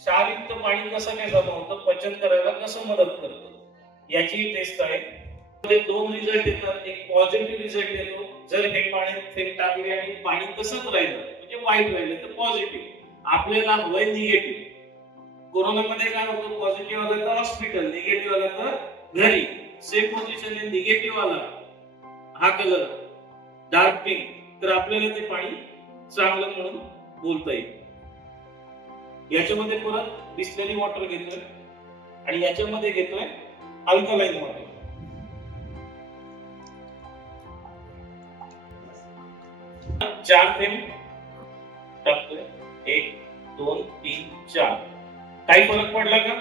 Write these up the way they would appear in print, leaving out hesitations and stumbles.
क्षारयुक्त पाणी कसं काय जमा होतं, पचन करायला कसं मदत करतं याची टेस्ट आहे. ते दोन रिझल्ट येतात. एक पॉझिटिव्ह रिझल्ट येतो, जर हे पाण्यात थेंब टाकले आणि पाणी तसंच राहिलं म्हणजे वाईट राहिलं तर पॉझिटिव्ह. आपल्याला हवंय निगेटिव्ह. कोरोनामध्ये काय होतं, पॉझिटिव्ह आलं तर हॉस्पिटल, निगेटिव्ह आलं तर घरी. सेम पोझिशन आहे, निगेटिव्ह आला हा कलर डार्क पिंक तर आपल्याला ते पाणी चांगलं म्हणून बोलता येईल. याच्यामध्ये परत बिस्लरी वॉटर घेतोय आणि याच्यामध्ये घेतोय अल्कलाईन वॉटर. चार थेंब टाकतोय, 1 2 3 4. काही फरक पडला का?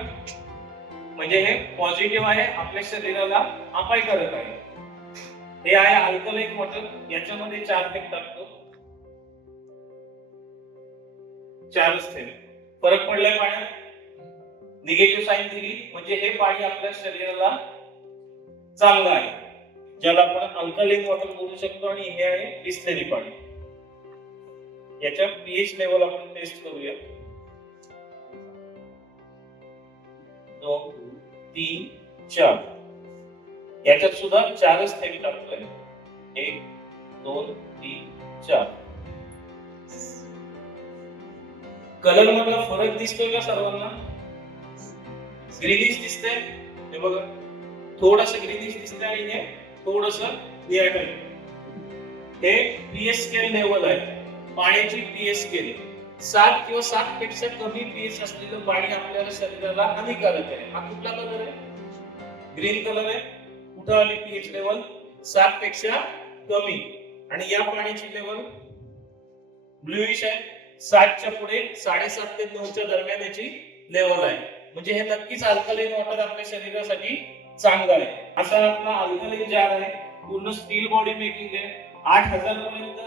म्हणजे हे पॉझिटिव्ह आहे, आपल्या शरीराला अपायकारक आहे. हे आहे अल्कलाईन वॉटर, याच्यामध्ये 4 थेंब टाकतो, 4च थेंब. फरक पडलाय पाण्यात, निगेटिव्ह साईन दिली म्हणजे हे पाणी आपल्या शरीराला चांगलं आहे, ज्याला आपण अल्कलाईन वॉटर बोलू शकतो. आणि हे आहे बिस्लरी पाणी. याच्या पीएच लेवल आपण टेस्ट करूया. 2 3 4. याच्यात सुद्धा 4च थेंब टाकतोय, 1 2 3 4. कलर मधला फरक दिसतोय का सर्वांना? ग्रीनिश दिसतंय, हे बघा थोडंसं ग्रीनिश दिसतंय आणि हे थोडंसं निळट आहे. हे पीएच स्केल लेवल आहे, पाण्याची पीएच स्केल. 7 किंवा 7 पेक्षा कमी पीएच असलेलं पाणी आपल्याला शरीराला हानिकारक आहे. हा कुठला कलर आहे? ग्रीन कलर आहे. कुठं आली पीएच लेवल? 7 पेक्षा कमी. आणि या पाण्याची लेवल ब्लूइश आहे. 7च्या पुढे 7.5 ते 9च्या दरम्यान याची लेवल आहे. म्हणजे हे नक्कीच अल्कलाईन वॉटर आपल्या शरीरासाठी चांगलं आहे. असा आपला अल्कलाईन जार आहे, पूर्ण स्टील बॉडी मेकिंग आहे. 8000 पर्यंत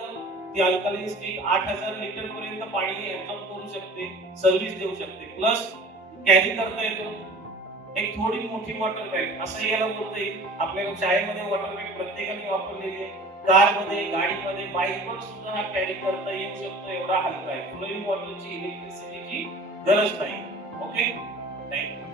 ती अल्कलाईन स्टील 8000 लिटर पर्यंत पाणी ऍब्सॉर्ब करू शकते, सर्व्हिस देऊ शकते, प्लस कॅरी करता येतो. एक थोडी मोठी वॉटर बॅग असं याला बोलता येईल. आपल्या शाळेमध्ये वॉटर बॅग प्रत्येकाने वापरलेली आहे. कार मध्ये, गाडीमध्ये, बाईकवर सुद्धा हा कॅरी करता येऊ शकतो, एवढा हलका आहे. फ्लोइंग वॉटरची, इलेक्ट्रिसिटीची गरज नाही. Okay, thank you.